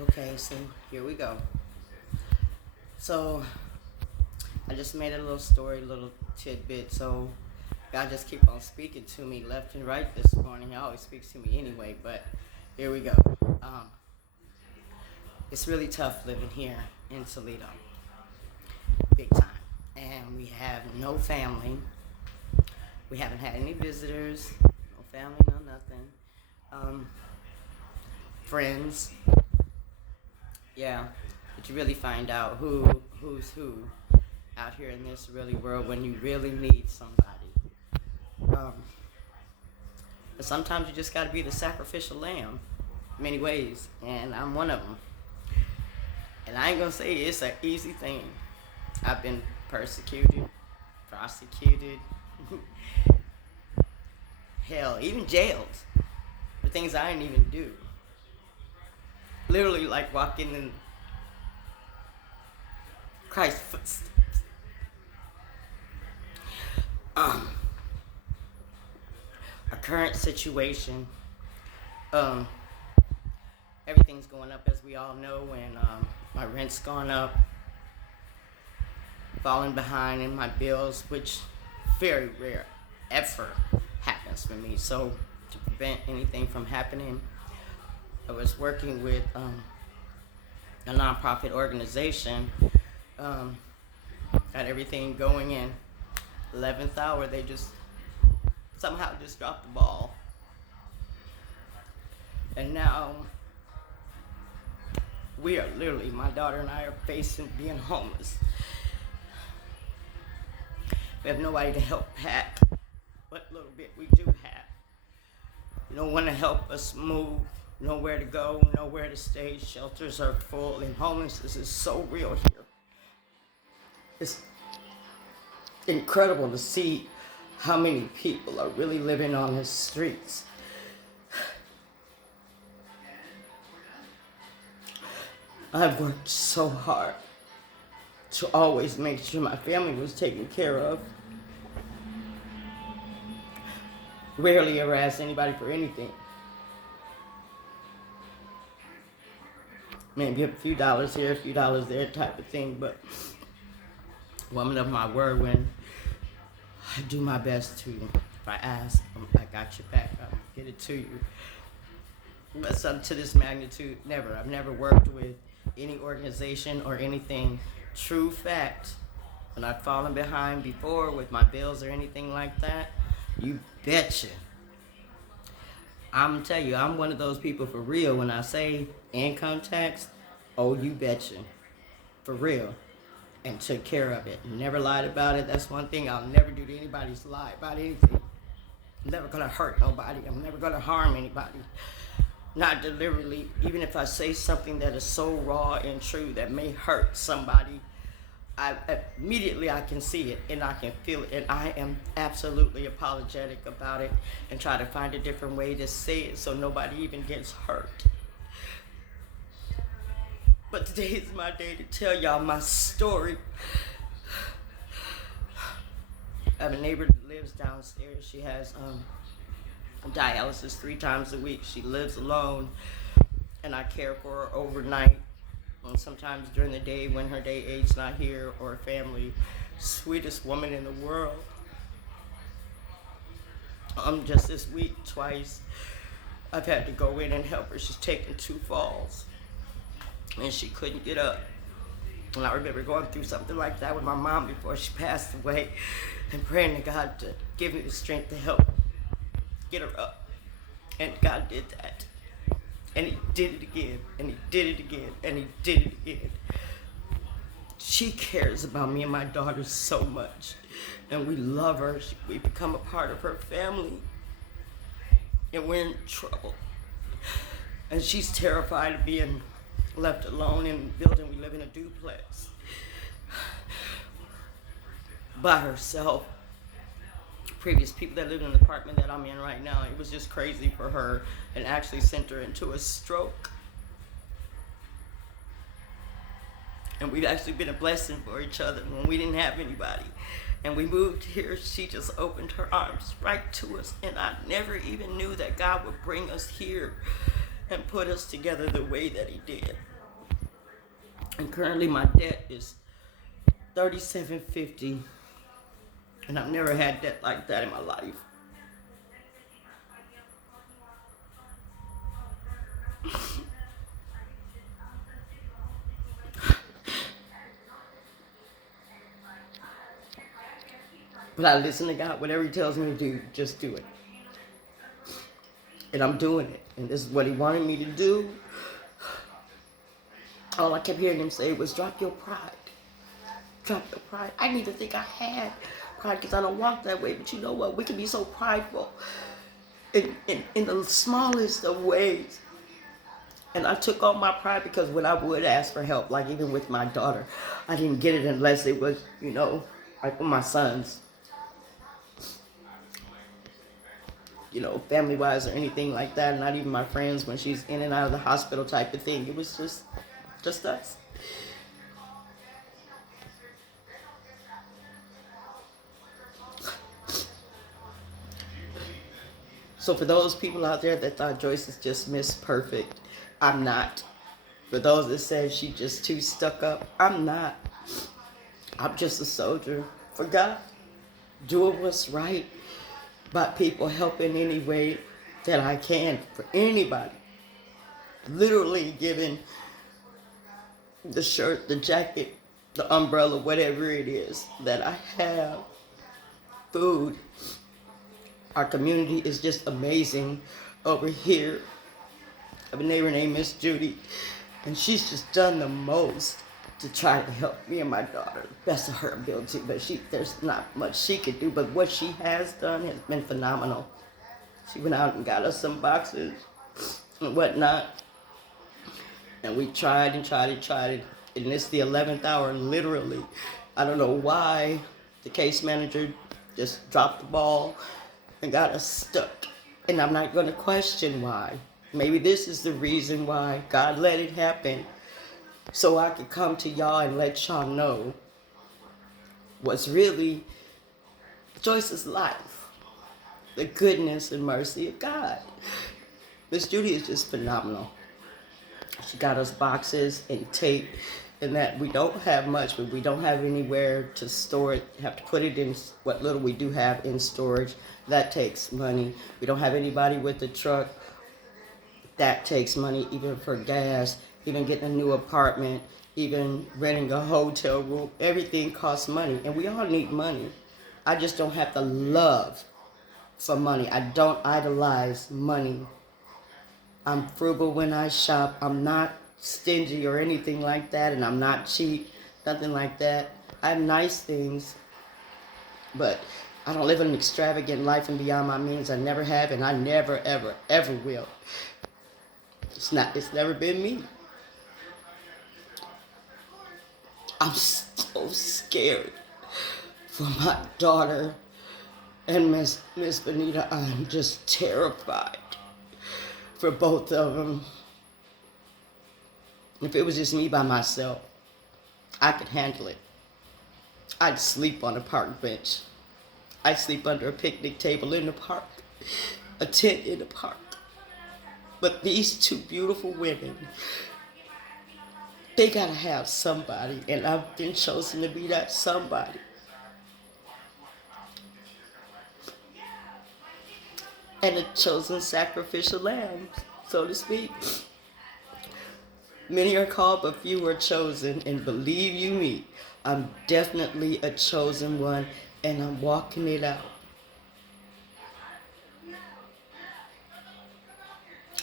Okay, so here we go. So I just made a little story, little tidbit. So God just keep on speaking to me left and right this morning. He always speaks to me anyway, but here we go. Um, it's really tough living here in Toledo, big time. And we have no family. We haven't had any visitors, no family, no nothing. Um, Friends, yeah. But you really find out who's who out here in this really world when you really need somebody. Um, but sometimes you just got to be the sacrificial lamb, in many ways, and I'm one of them. And I ain't gonna say it's an easy thing. I've been persecuted, prosecuted, hell, even jailed for things I didn't even do. Literally, like walking in Christ's footsteps. Um, our current situation, um, everything's going up as we all know, and my rent's gone up, falling behind in my bills, which very rare ever happens for me. So to prevent anything from happening, I was working with a nonprofit organization. Um, Got everything going in. 11th hour, they just somehow just dropped the ball. And now we are literally, my daughter and I are facing being homeless. We have nobody to help pack what little bit we do have. No one to help us move, nowhere to go, nowhere to stay. Shelters are full, and homelessness is so real here. It's incredible to see how many people are really living on the streets. I've worked so hard to always make sure my family was taken care of. Rarely ever asked anybody for anything. Maybe a few dollars here, a few dollars there type of thing, but woman of my word, when I do my best to, if I ask, I got your back, I'll get it to you. But something to this magnitude, never. I've never worked with any organization or anything. True fact, when I've fallen behind before with my bills or anything like that, you betcha. I'm tell you, I'm one of those people for real. When I say income tax, oh, you betcha, for real, and took care of it. Never lied about it. That's one thing I'll never do to anybody's lie about anything. I'm never gonna hurt nobody. I'm never gonna harm anybody. Not deliberately. Even if I say something that is so raw and true that may hurt somebody, I immediately I can see it and I can feel it, and I am absolutely apologetic about it and try to find a different way to say it so nobody even gets hurt. But today is my day to tell y'all my story. I have a neighbor that lives downstairs. She has dialysis 3 times a week. She lives alone, and I care for her overnight. And sometimes during the day when her day aid's not here or family. Sweetest woman in the world. Just this week, twice, I've had to go in and help her. She's taken 2 falls, and she couldn't get up. And I remember going through something like that with my mom before she passed away, and praying to God to give me the strength to help get her up. And God did that. And he did it again, and he did it again, and he did it again. She cares about me and my daughter so much, and we love her. We become a part of her family, and we're in trouble. And she's terrified of being left alone in the building. We live in a duplex by herself. Previous people that lived in the apartment that I'm in right now, it was just crazy for her, and actually sent her into a stroke. And we've actually been a blessing for each other when we didn't have anybody. And we moved here, she just opened her arms right to us, and I never even knew that God would bring us here. and put us together the way that he did. And currently my debt is $37.50, and I've never had debt like that in my life. But I listen to God. Whatever he tells me to do, just do it. And I'm doing it. And this is what he wanted me to do. All I kept hearing him say was, drop your pride. Drop your pride. I need to think I had pride because I don't walk that way. But you know what? We can be so prideful in the smallest of ways. And I took all my pride because when I would ask for help, like even with my daughter, I didn't get it unless it was, like with my sons. Family-wise or anything like that. Not even my friends when she's in and out of the hospital type of thing. It was just us. So for those people out there that thought Joyce is just Miss Perfect, I'm not. For those that say she's just too stuck up, I'm not. I'm just a soldier for God, doing what's right by people, helping any way that I can for anybody. Literally giving the shirt, the jacket, the umbrella, whatever it is that I have, food. Our community is just amazing over here. I have a neighbor named Miss Judy, and she's just done the most to try to help me and my daughter, best of her ability. But there's not much she could do, but what she has done has been phenomenal. She went out and got us some boxes and whatnot, and we tried and tried and tried, and it's the 11th hour, literally. I don't know why the case manager just dropped the ball and got us stuck, and I'm not going to question why. Maybe this is the reason why God let it happen, so I could come to y'all and let y'all know what's really Joyce's life, the goodness and mercy of God. Miss Judy is just phenomenal. She got us boxes and tape, and that we don't have much, but we don't have anywhere to store it. Have to put it in what little we do have in storage. That takes money. We don't have anybody with the truck. That takes money, even for gas, even getting a new apartment, even renting a hotel room. Everything costs money, and we all need money. I just don't have the love for money. I don't idolize money. I'm frugal when I shop. I'm not stingy or anything like that, and I'm not cheap, nothing like that. I have nice things, but I don't live an extravagant life and beyond my means. I never have, and I never, ever, ever will. It's never been me. I'm so scared for my daughter and Miss Benita. I'm just terrified for both of them. If it was just me by myself, I could handle it. I'd sleep on a park bench. I'd sleep under a picnic table in the park, a tent in the park. But these two beautiful women, they gotta have somebody, and I've been chosen to be that somebody. And a chosen sacrificial lamb, so to speak. Many are called, but few are chosen, and believe you me, I'm definitely a chosen one, and I'm walking it out.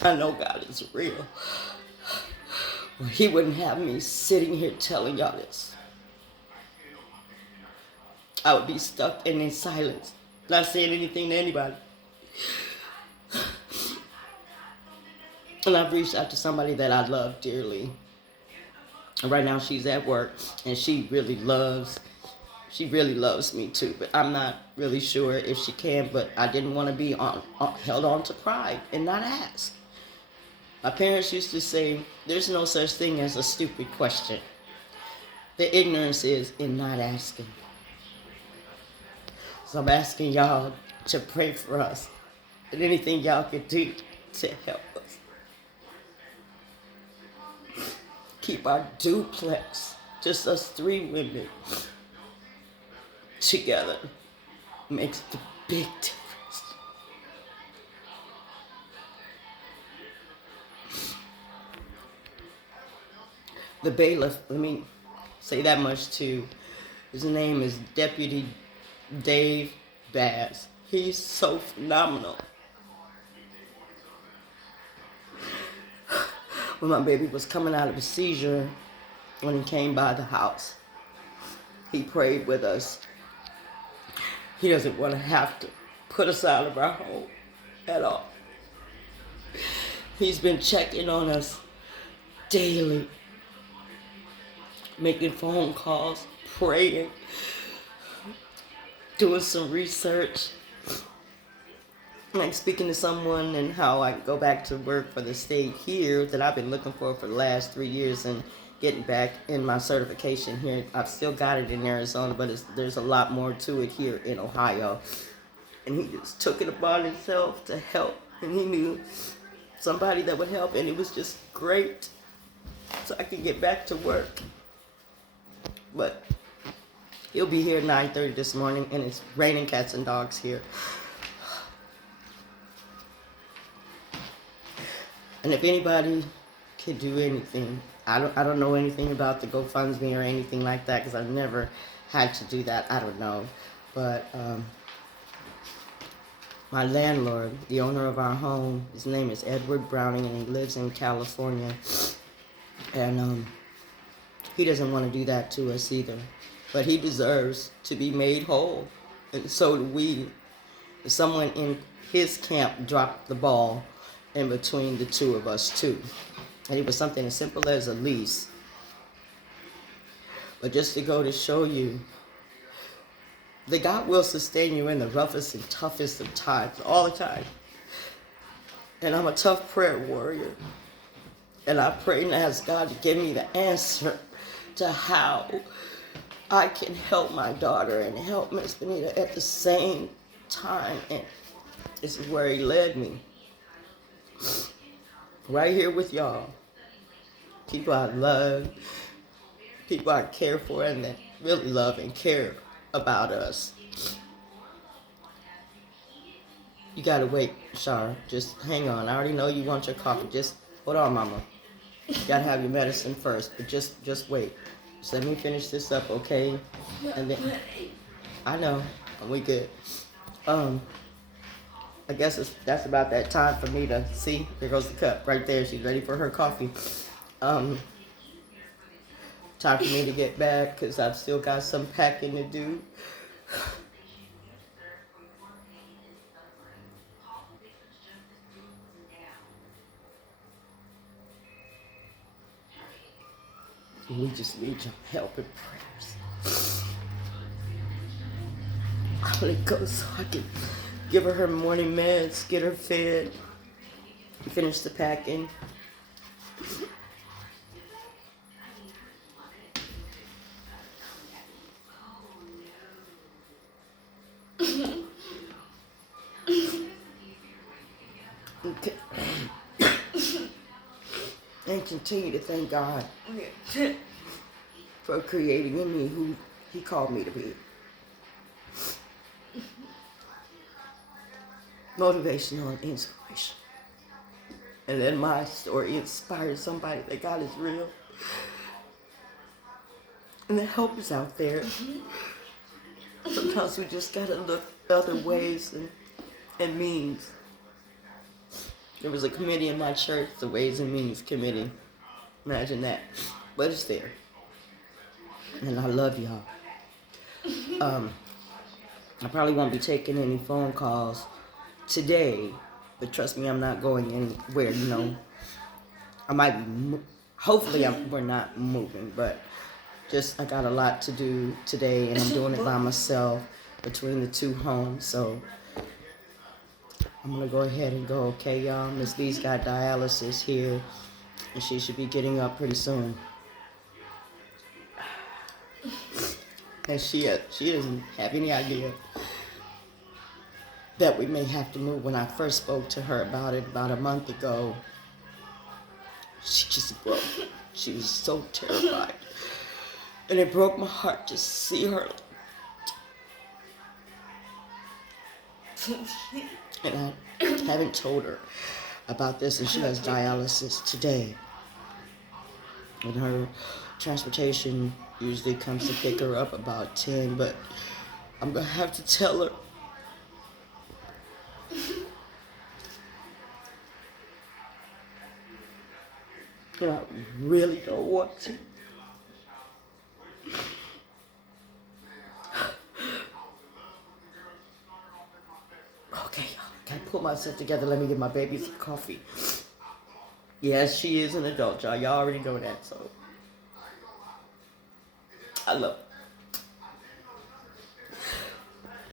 I know God is real. Or he wouldn't have me sitting here telling y'all this. I would be stuck in silence, not saying anything to anybody. And I've reached out to somebody that I love dearly. And right now she's at work, and she really loves me too. But I'm not really sure if she can, but I didn't want to be held on to pride and not ask. My parents used to say, there's no such thing as a stupid question. The ignorance is in not asking. So I'm asking y'all to pray for us and anything y'all can do to help us. keep our duplex, just us three women, together makes the big difference. The bailiff, let me say that much too. His name is Deputy Dave Bass. He's so phenomenal. When my baby was coming out of a seizure, when he came by the house, he prayed with us. He doesn't want to have to put us out of our home at all. He's been checking on us daily, making phone calls, praying, doing some research, like speaking to someone and how I go back to work for the state here that I've been looking for the last 3 years and getting back in my certification here. I've still got it in Arizona, but there's a lot more to it here in Ohio. And he just took it upon himself to help, and he knew somebody that would help, and it was just great so I could get back to work. But he'll be here at 9:30 this morning, and it's raining cats and dogs here. And if anybody could do anything, I don't know anything about the GoFundMe or anything like that because I've never had to do that. I don't know. But my landlord, the owner of our home, his name is Edward Browning, and he lives in California. And he doesn't want to do that to us either. But he deserves to be made whole. And so do we. Someone in his camp dropped the ball in between the two of us too. And it was something as simple as a lease. But just to go to show you that God will sustain you in the roughest and toughest of times, all the time. And I'm a tough prayer warrior. And I pray and ask God to give me the answer to how I can help my daughter and help Miss Benita at the same time. And this is where he led me. Right here with y'all. People I love, people I care for, and that really love and care about us. You gotta wait, Shar. Just hang on. I already know you want your coffee. Just hold on, Mama. You gotta have your medicine first, but just wait. Just let me finish this up, okay? And then I know, we good. I guess that's about that time for me to see. There goes the cup right there. She's ready for her coffee. Time for me to get back because I've still got some packing to do. We just need your help and prayers. I'll let go so I can give her morning meds, get her fed, finish the packing. Okay. And continue to thank God for creating in me who He called me to be. Motivational and inspiration. And let my story inspire somebody that God is real. And the help is out there. Sometimes we just gotta look other ways and means. There was a committee in my church, the Ways and Means Committee. Imagine that. But it's there. And I love y'all. I probably won't be taking any phone calls today, but trust me, I'm not going anywhere, you know. I might be, hopefully we're not moving, but just I got a lot to do today, and I'm doing it by myself between the two homes, so I'm going to go ahead and go, okay, y'all? Miss B's got dialysis here, and she should be getting up pretty soon. And she doesn't have any idea that we may have to move. When I first spoke to her about it about a month ago, she just broke. She was so terrified. And it broke my heart to see her. And I haven't told her about this, and she has dialysis today. And her transportation usually comes to pick her up about 10, but I'm going to have to tell her. And I really don't want to. Okay, can I put myself together? Let me get my baby some coffee. Yes, she is an adult, y'all. Y'all already know that, so I love her.